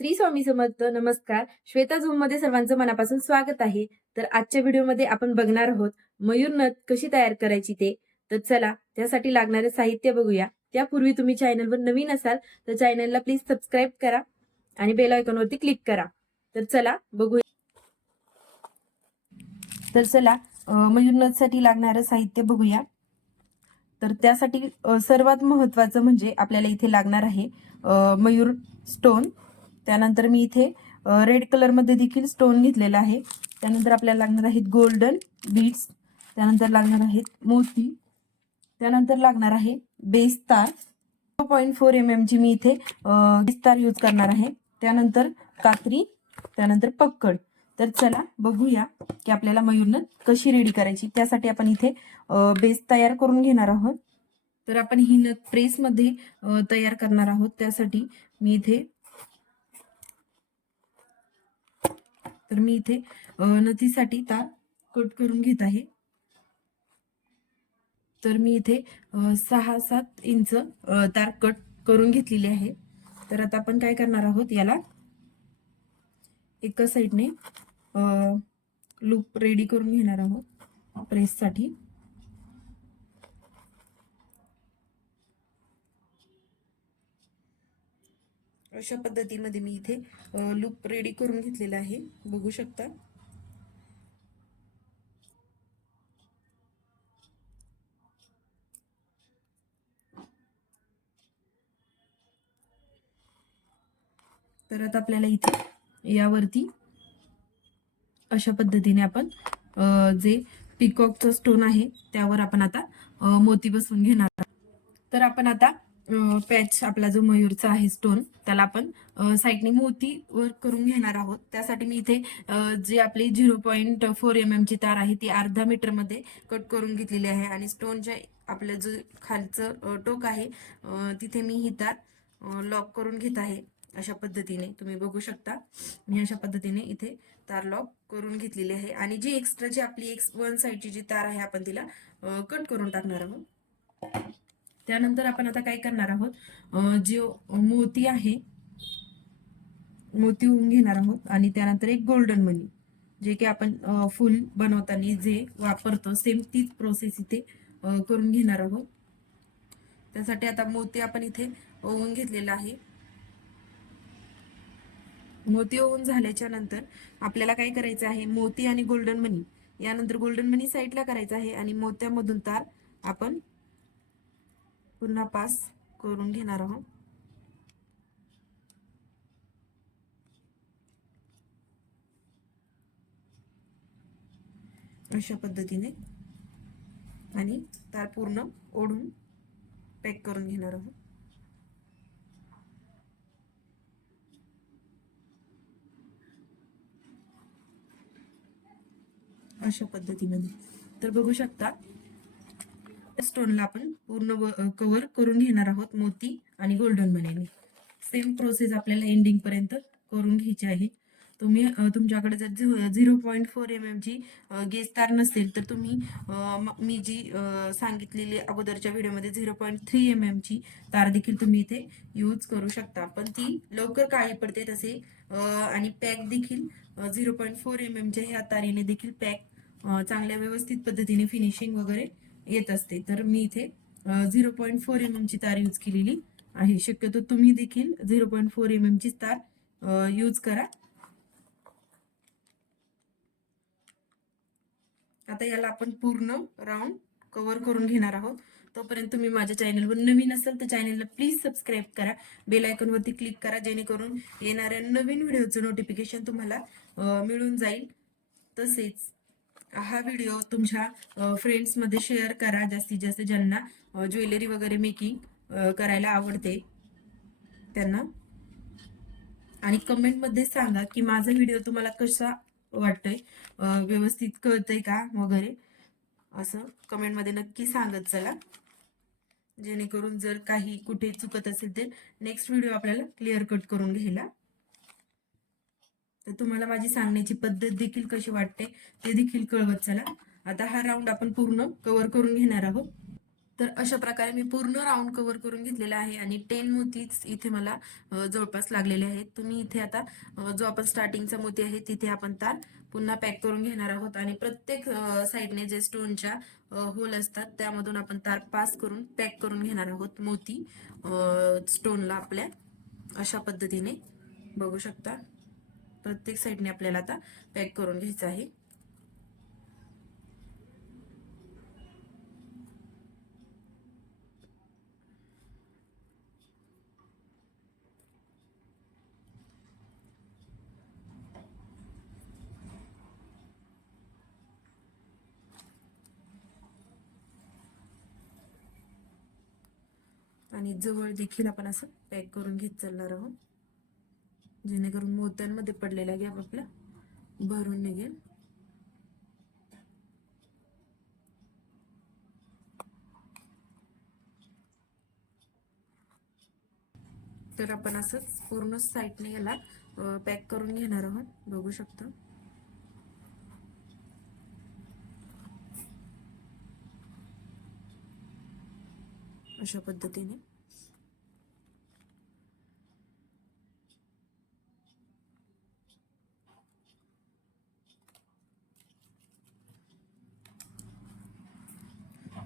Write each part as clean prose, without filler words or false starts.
श्री स्वामी समर्थ. नमस्कार. श्वेता झूम मध्ये सर्वांचं मनापासून स्वागत आहे. तर आजच्या व्हिडिओमध्ये आपण बघणार आहोत मयूर नथ कशी तयार करायची ते. तर चला त्यासाठी लागणारे साहित्य बघूया. त्यापूर्वी तुम्ही चॅनलवर नवीन असाल तर चॅनलला प्लीज सबस्क्राईब करा आणि बेल आयकॉनवरती क्लिक करा. तर चला बघूया. तर चला मयूर नथसाठी लागणारं साहित्य बघूया. तर त्यासाठी सर्वात महत्त्वाचं म्हणजे आपल्याला इथे लागणार आहे मयूर स्टोन. त्यानंतर मी इथे रेड कलर मध्ये देखील स्टोन घेतलेला आहे. त्यानंतर आपल्याला लागणार आहेत गोल्डन बीड्स. त्यानंतर लागणार आहेत मोती. त्यानंतर लागणार आहे बेस तार 0.4 mm ची मी इथे बेस तार यूज करणार आहे. त्यानंतर कात्री, त्यानंतर पक्कड. तर चला बघूया की आपल्याला मयूर नथ कशी रेडी करायची. त्यासाठी आपण इथे बेस तयार करून घेणार आहोत. तर आपण ही नथ प्रेस मध्ये तयार करणार आहोत. त्यासाठी मी इथे नथीसाठी तार कट करून घेत आहे. तर मी इथे 6-7 इंच तार कट करून घेतलेली आहे. तर आता आपण काय करणार आहोत, याला एका साइडने लूप रेडी करून घेणार आहोत प्रेससाठी. अशा पद्धतीमध्ये मी इथे लूप रेडी करून घेतलेला आहे, बघू शकता. तर आता आपल्याला इथे यावरती अशा पद्धतीने आपण जे पिकॉकचा स्टोन आहे त्यावर आपण आता मोती बसवून घेणार आहोत. तर आपण आता पॅच आपला जो मयूरचा आहे स्टोन त्याला आपण साईडने मोती वर्क करून घेणार आहोत. त्यासाठी मी इथे जी आपली 0.4 mm ची तार आहे ती अर्धा मीटर मध्ये कट करून घेतलेली आहे आणि स्टोनच्या आपलं जो खालचं टोक आहे तिथे मी ही तार लॉक करून घेत आहे. अशा पद्धतीने तुम्ही बघू शकता. मी अशा पद्धतीने इथे तार लॉक करून घेतलेली आहे आणि जी एक्स्ट्राची आपली वन साइडची जी तार आहे आपण तिला कट करून टाकणार आहोत. त्यानंतर आपण आता काय करणार आहोत, जो मोती आहे मोती होऊन घेणार आहोत आणि त्यानंतर एक गोल्डन मनी, जे की आपण फुल बनवताना जे वापरतो सेम तीच प्रोसेस इथे करून घेणार आहोत. त्यासाठी आता मोती आपण इथे ओवून घेतलेला आहे. मोती ओवून झाल्याच्या नंतर आपल्याला काय करायचं आहे, मोती आणि गोल्डन मनी यानंतर गोल्डन मनी साईडला करायचा आहे आणि मोत्यामधून तार आपण पुन्हा पास करून घेणार आहोत. अशा पद्धतीने आणि तार पूर्ण ओढून पॅक करून घेणार आहोत. अशा पद्धतीमध्ये तर बघू शकता स्टोनला आपण पूर्ण कव्हर करून घेणार आहोत मोती आणि गोल्डन मनीने. सेम प्रोसेस आपल्याला एंडिंग पर्यंत करून घ्यायची आहे. तुम्ही तुमच्याकडे जर 0.4 mm ची गेज तार नसेल तर तुम्ही मी जी सांगितलेली अगोदरच्या व्हिडिओमध्ये 0.3 mm ची तार देखील तुम्ही इथे यूज करू शकता. पण ती लवकर काळी पडते तसे आणि पॅक देखील 0.4 mm च्या ह्या तारीने देखील पॅक चांगल्या व्यवस्थित पद्धतीने फिनिशिंग वगैरे येत असते. तर मी इथे 0.4 mm ची तार यूज केलेली आहे. शक्यतो तुम्ही देखील 0.4 mm ची तार यूज करा. आता याला आपण पूर्ण राऊंड कव्हर करून घेणार आहोत. तोपर्यंत तुम्ही माझ्या चॅनलवर नवीन असाल तर चॅनलला प्लीज सबस्क्राईब करा, बेल आयकॉन वरती क्लिक करा, जेणेकरून येणाऱ्या नवीन व्हिडिओचं नोटिफिकेशन तुम्हाला मिळून जाईल. तसेच हा व्हिडिओ तुमच्या फ्रेंड्स मध्ये शेअर करा, जास्तीत जास्त ज्यांना ज्वेलरी वगैरे मेकिंग करायला आवडते त्यांना. आणि कमेंट मध्ये सांगा की माझा व्हिडिओ तुम्हाला कसा वाटतोय, व्यवस्थित कळतंय का वगैरे, असं कमेंट मध्ये नक्की सांगत चला, जेणेकरून जर काही कुठे चुकत असेल तर नेक्स्ट व्हिडिओ आपल्याला क्लिअर कट करून घ्यायला. तर तुम्हाला माझी सांगण्याची पद्धत देखील कशी वाटते ते देखील कळवत चला. आता हा राऊंड आपण पूर्ण कव्हर करून घेणार आहोत. तर अशा प्रकारे मी पूर्ण राऊंड कव्हर करून घेतलेला आहे आणि 10 मोतीच इथे मला जवळपास लागलेले आहेत. तुम्ही इथे आता जो आपण स्टार्टिंगचा मोती आहे तिथे आपण तार पुन्हा पॅक करून घेणार आहोत आणि प्रत्येक साईडने जे स्टोनच्या होल असतात त्यामधून आपण तार पास करून पॅक करून घेणार आहोत मोती स्टोनला आपल्या. अशा पद्धतीने बघू शकता प्रत्येक साईडने आपल्याला आता पॅक करून घ्यायचं आहे. आणि जवळ देखील आपण असं पॅक करून घेत चालणार आहोत, जेणेकरून मोत्यांमध्ये पडलेला गॅप आपला भरून निघेल. तर आपण असंच पूर्ण साईडने याला पॅक करून घेणार आहोत, बघू शकता. अशा पद्धतीने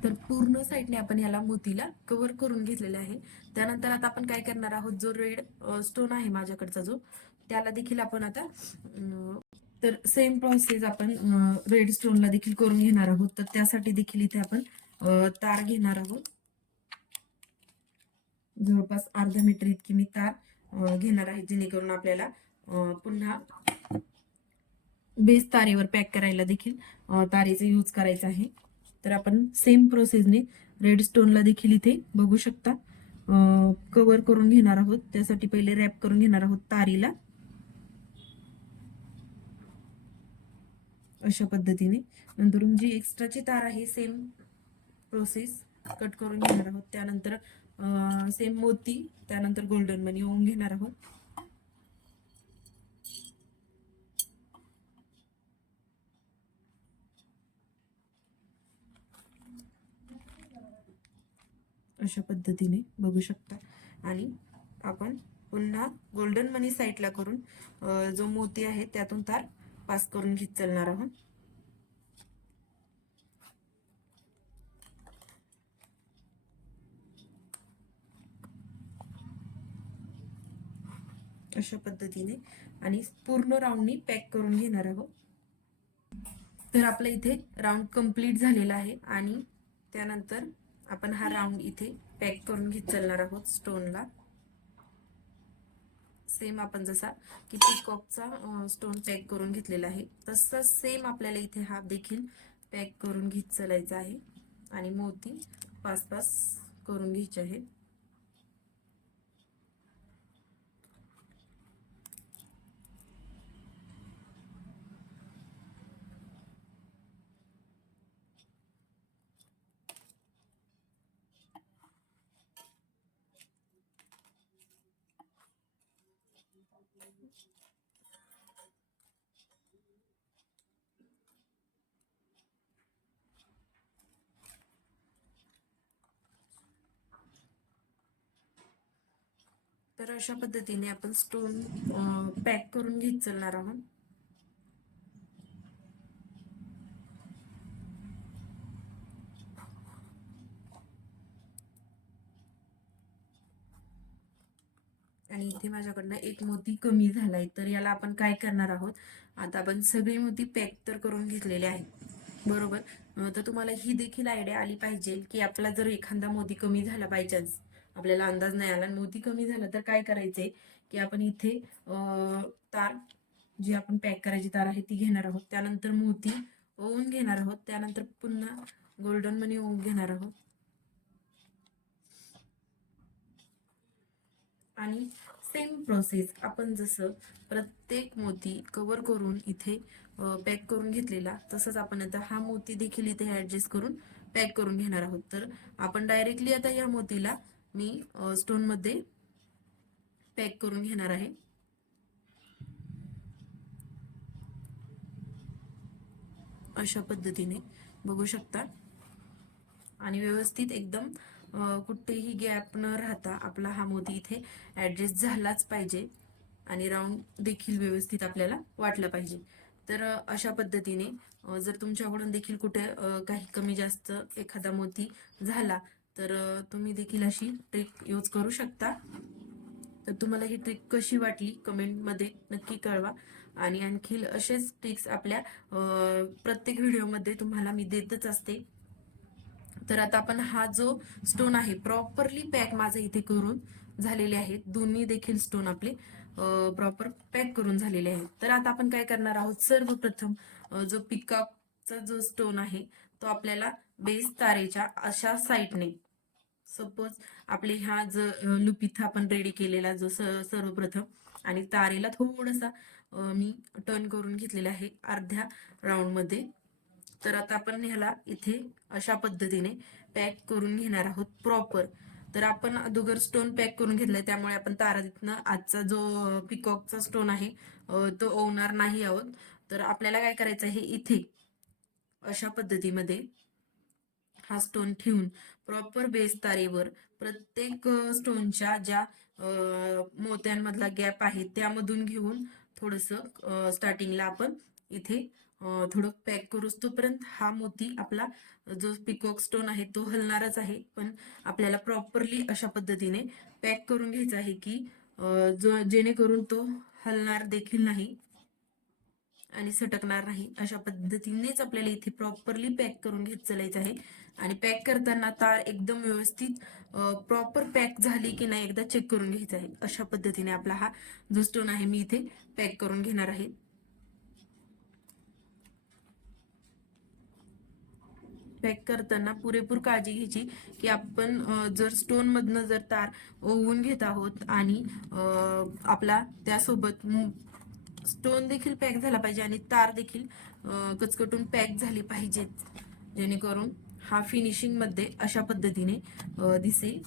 तर पूर्ण साईडने आपण याला मोतीला कव्हर करून घेतलेला आहे. त्यानंतर आता आपण काय करणार आहोत, जो रेड स्टोन आहे माझ्याकडचा जो, त्याला देखील आपण आता तर सेम प्रोसेस आपण रेड स्टोनला देखील करून घेणार आहोत. तर त्यासाठी देखील इथे आपण तार घेणार आहोत. जवळपास अर्धा मीटर इतकी मी तार घेणार आहे, जेणेकरून आपल्याला पुन्हा बेस तारेवर पॅक करायला देखील तारेचा यूज करायचा आहे. तर आपण सेम प्रोसेसने रेड स्टोनला देखील इथे बघू शकता कव्हर करून घेणार आहोत. त्यासाठी पहिले रॅप करून घेणार आहोत तारीला अशा पद्धतीने. नंतरून जी एक्स्ट्राची तार आहे सेम प्रोसेस कट करून घेणार आहोत. त्यानंतर सेम मोती, त्यानंतर गोल्डन मनी ओवून घेणार आहोत. अशा पद्धतीने बघू शकता. आणि आपण पुन्हा गोल्डन मनी साईडला करून जो मोती आहे त्यातून तार पास करून घेत चालणार आहोत. अशा पद्धतीने आणि पूर्ण राऊंडनी पॅक करून घेणार आहोत. तर आपलं इथे राऊंड कंप्लीट झालेला आहे आणि त्यानंतर आपण हा राऊंड इथे पॅक करून घेत चालणार आहोत स्टोनला. सेम आपण जसा की पिकॉकचा स्टोन पॅक करून घेतलेला आहे तसंच सेम आपल्याला इथे हा देखील पॅक करून घेत चालायचा आहे आणि मोती पास पास करून घ्यायचे आहेत. तर अशा पद्धतीने आपण स्टोन पॅक करून घेत चालणार आहोत. आणि इथे माझ्याकडनं एक मोती कमी झालाय, तर याला आपण काय करणार आहोत, आता आपण सगळे मोती पॅक तर करून घेतलेले आहेत बरोबर. तर तुम्हाला ही देखील आयडिया आली पाहिजे की आपला जर एखादा मोती कमी झाला बाय चान्स, आपल्याला अंदाज नाही आला मोती कमी झाला तर काय करायचंय की आपण इथे तार जी आपण पॅक करायची तार आहे ती घेणार आहोत. त्यानंतर मोती ओवून घेणार आहोत. त्यानंतर पुन्हा गोल्डन मनी ओवून घेणार आहोत आणि सेम प्रोसेस आपण जसं प्रत्येक मोती कव्हर करून इथे पॅक करून घेतलेला तसंच आपण आता हा मोती देखील इथे ऍडजस्ट करून पॅक करून घेणार आहोत. तर आपण डायरेक्टली आता या मोतीला मी स्टोन मध्ये पॅक करून घेणार आहे. अशा पद्धतीने बघू शकता. आणि व्यवस्थित एकदम कुठेही गॅप न राहता आपला हा मोती इथे ऍडजस्ट झालाच पाहिजे आणि राऊंड देखील व्यवस्थित आपल्याला वाटलं पाहिजे. तर अशा पद्धतीने जर तुमच्याकडून देखील कुठे काही कमी जास्त एखादा मोती झाला तर तुम्ही देखील अशी ट्रिक यूज करू शकता. तर तुम्हाला ही ट्रिक कशी वाटली कमेंटमध्ये नक्की कळवा आणि आणखी असेच ट्रिक्स आपल्या प्रत्येक व्हिडिओमध्ये तुम्हाला मी देतच असते. तर आता आपण हा जो स्टोन आहे प्रॉपरली पॅक माझे इथे करून झालेले आहेत. दोन्ही देखील स्टोन आपले प्रॉपर पॅक करून झालेले आहेत. तर आता आपण काय करणार आहोत, सर्वप्रथम जो पिकॉकचा जो स्टोन आहे तो आपल्याला बेस तारेच्या अशा साईडने, सपोज आपले ह्या जो लूप इथं आपण रेडी केलेला जो सर्वप्रथम आणि तारेला थोडासा मी टर्न करून घेतलेला आहे अर्ध्या राऊंड मध्ये. तर आता आपण ह्याला इथे अशा पद्धतीने पॅक करून घेणार आहोत प्रॉपर. तर आपण अगोदर स्टोन पॅक करून घेतलाय त्यामुळे आपण तारा तिथनं आजचा जो पिकॉकचा स्टोन आहे तो ओवणार नाही आहोत. तर आपल्याला काय करायचं आहे, इथे अशा पद्धतीमध्ये हा स्टोन ठेवून प्रॉपर बेस तारेवर प्रत्येक स्टोनच्या ज्या मोत्यांमधला गॅप आहे त्यामधून घेऊन थोडस स्टार्टिंगला आपण इथे थोडं पॅक करूच. तोपर्यंत हा मोती आपला जो पिकॉक स्टोन आहे तो हलणारच आहे, पण आपल्याला प्रॉपरली अशा पद्धतीने पॅक करून घ्यायचा आहे की जो जेणेकरून तो हलणार देखील नाही आणि सटकणार नाही. अशा पद्धतीनेच आपल्याला इथे प्रॉपरली पॅक करून घेत चालायचं आहे. आणि पॅक करताना तार एकदम व्यवस्थित प्रॉपर पॅक झाली की नाही एकदा चेक करून घ्यायचं आहे. अशा पद्धतीने आपला हा जो स्टोन आहे मी इथे पॅक करून घेणार आहे. पॅक करताना पुरेपूर काळजी घ्यायची की आपण जर स्टोन मधनं जर तार ओवून घेत आहोत आणि आपला त्यासोबत स्टोन देखील पॅक झाला पाहिजे आणि तार देखील कचकटून पॅक झाली पाहिजेत, जेणेकरून हा फिनिशिंग मध्ये अशा पद्धतीने दिसेल.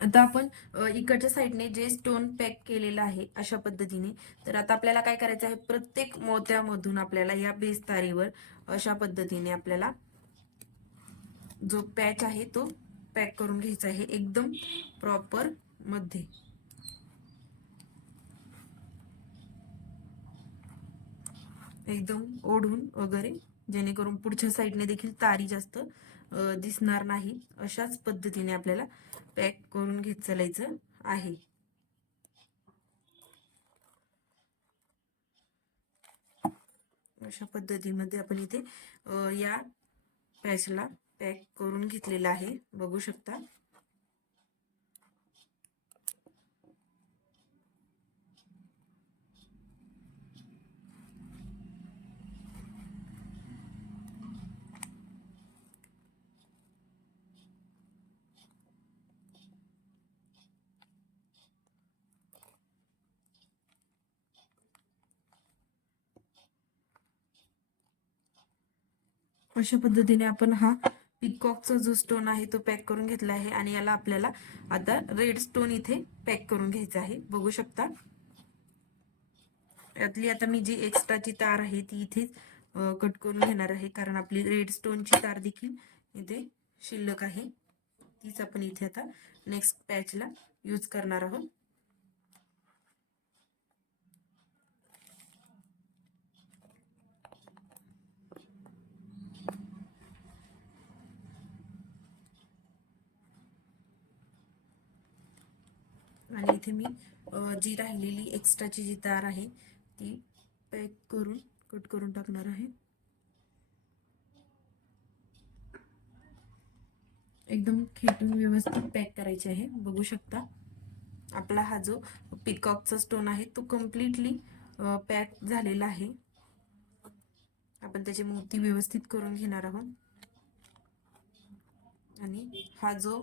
आता आपण इकडच्या साईडने जे स्टोन पॅक केलेलं आहे अशा पद्धतीने, तर आता आपल्याला काय करायचं आहे, प्रत्येक मोत्यामधून आपल्याला या बेस तारेवर अशा पद्धतीने आपल्याला जो पॅच आहे तो पॅक करून घ्यायचा आहे एकदम प्रॉपर मध्ये. एकदम ओढून वगैरे, जेणेकरून पुढच्या साईडने देखील तारी जास्त दिसणार नाही. अशाच पद्धतीने आपल्याला पॅक करून घेत चालायचं आहे. अशा पद्धतीमध्ये आपण इथे या पॅचला पॅक करून घेतलेला आहे, बघू शकता. अशा पद्धतीने आपण हा पिकॉकचा जो स्टोन आहे तो पॅक करून घेतला आहे आणि याला आपल्याला आता रेड स्टोन इथे पॅक करून घ्यायचा आहे, बघू शकता. यातली आता मी जी एक्स्ट्राची तार आहे ती इथे कट करून घेणार आहे, कारण आपली रेड स्टोनची तार देखील इथे शिल्लक आहे. तीच आपण इथे आता नेक्स्ट पॅचला यूज करणार आहोत. आणि इथे मी जी राहिलेली एक्स्ट्राची जी तार आहे ती पॅक करून कट करून टाकणार आहे. एकदम खेटून व्यवस्थित पॅक करायचे आहे, बघू शकता. आपला हा जो पिकॉकचा स्टोन आहे तो कम्प्लिटली पॅक झालेला आहे. आपण त्याचे मोती व्यवस्थित करून घेणार आहोत. आणि हा जो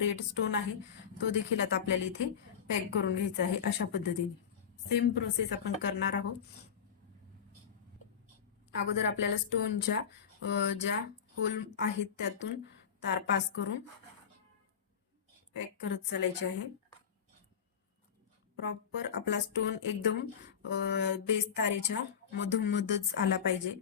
रेड स्टोन आहे तो देखील आता आपल्याला इथे पॅक करून घ्यायचा आहे. अशा पद्धतीने सेम प्रोसेस आपण करणार आहोत. अगोदर आपल्याला स्टोनच्या ज्या होल आहेत त्यातून तार पास करून पॅक करत चालायचे आहे. प्रॉपर आपला स्टोन एकदम बेस तारेच्या मधोमधच आला पाहिजे.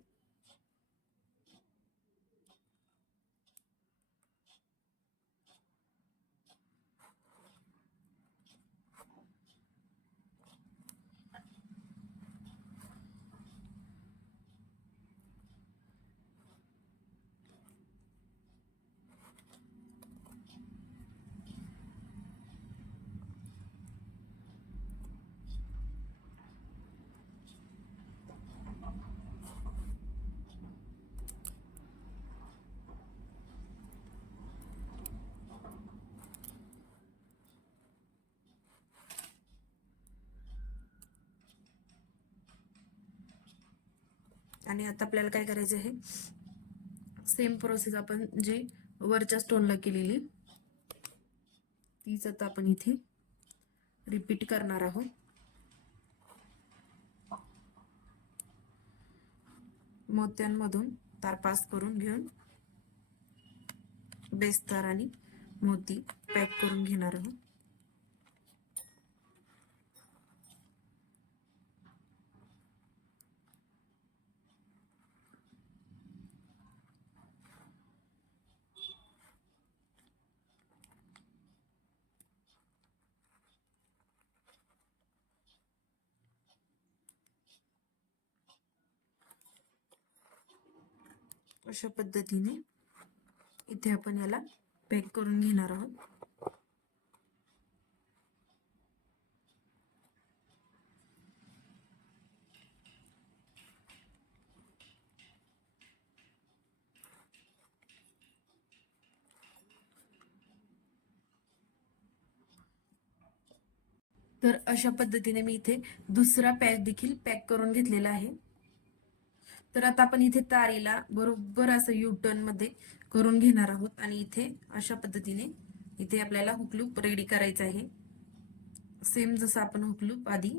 आणि आता आपल्याला काय करायचं आहे, सेम प्रोसेस आपण जे वरच्या स्टोनला केलेली तीच आता आपण इथे रिपीट करणार आहोत. मोत्यांमधून तार पास करून घेऊन बेस तार आणि मोती पॅक करून घेणार आहोत. अशा पद्धतीने इथे आपण याला पॅक करून घेणार आहोत. तर अशा पद्धतीने मी इथे दुसरा पॅच देखील पॅक करून घेतलेला आहे. तर आता आपण इथे तारेला बरोबर असं युटर्न मध्ये करून घेणार आहोत आणि इथे अशा पद्धतीने इथे आपल्याला हुक लूप रेडी करायचं आहे. सेम जसं आपण हुक लूप आधी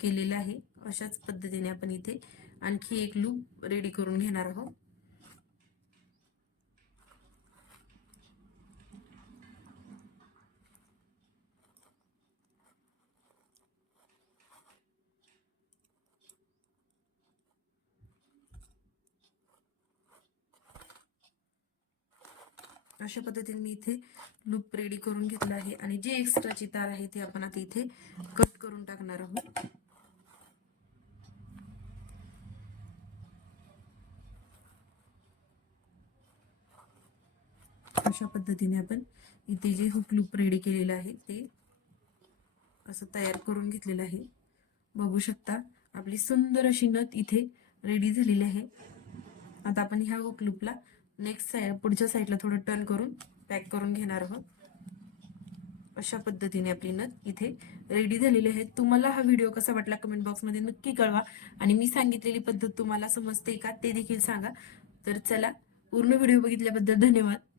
केलेलं आहे अशाच पद्धतीने आपण इथे आणखी एक लूप रेडी करून घेणार आहोत. अशा पद्धतीने मी इथे लूप रेडी करून घेतला आहे आणि जे एक्स्ट्राची तार आहे ते आपण आता इथे कट करून टाकणार आहोत. अशा पद्धतीने आपण इथे जे हुक लूप रेडी केलेलं आहे ते असं तयार करून घेतलेलं आहे. बघू शकता आपली सुंदर अशी नथ इथे रेडी झालेली आहे. आता आपण ह्या हुक लूपला नेक्स्ट साइड पुढच्या साईडला थोडं टर्न करून पॅक करून घेणार आहोत. अशा पद्धतीने आपली नथ इथे रेडी झालेली आहे. तुम्हाला हा व्हिडिओ कसा वाटला कमेंट बॉक्समध्ये नक्की कळवा आणि मी सांगितलेली पद्धत तुम्हाला समजते का ते देखील सांगा. तर चला, पूर्ण व्हिडिओ बघितल्याबद्दल धन्यवाद.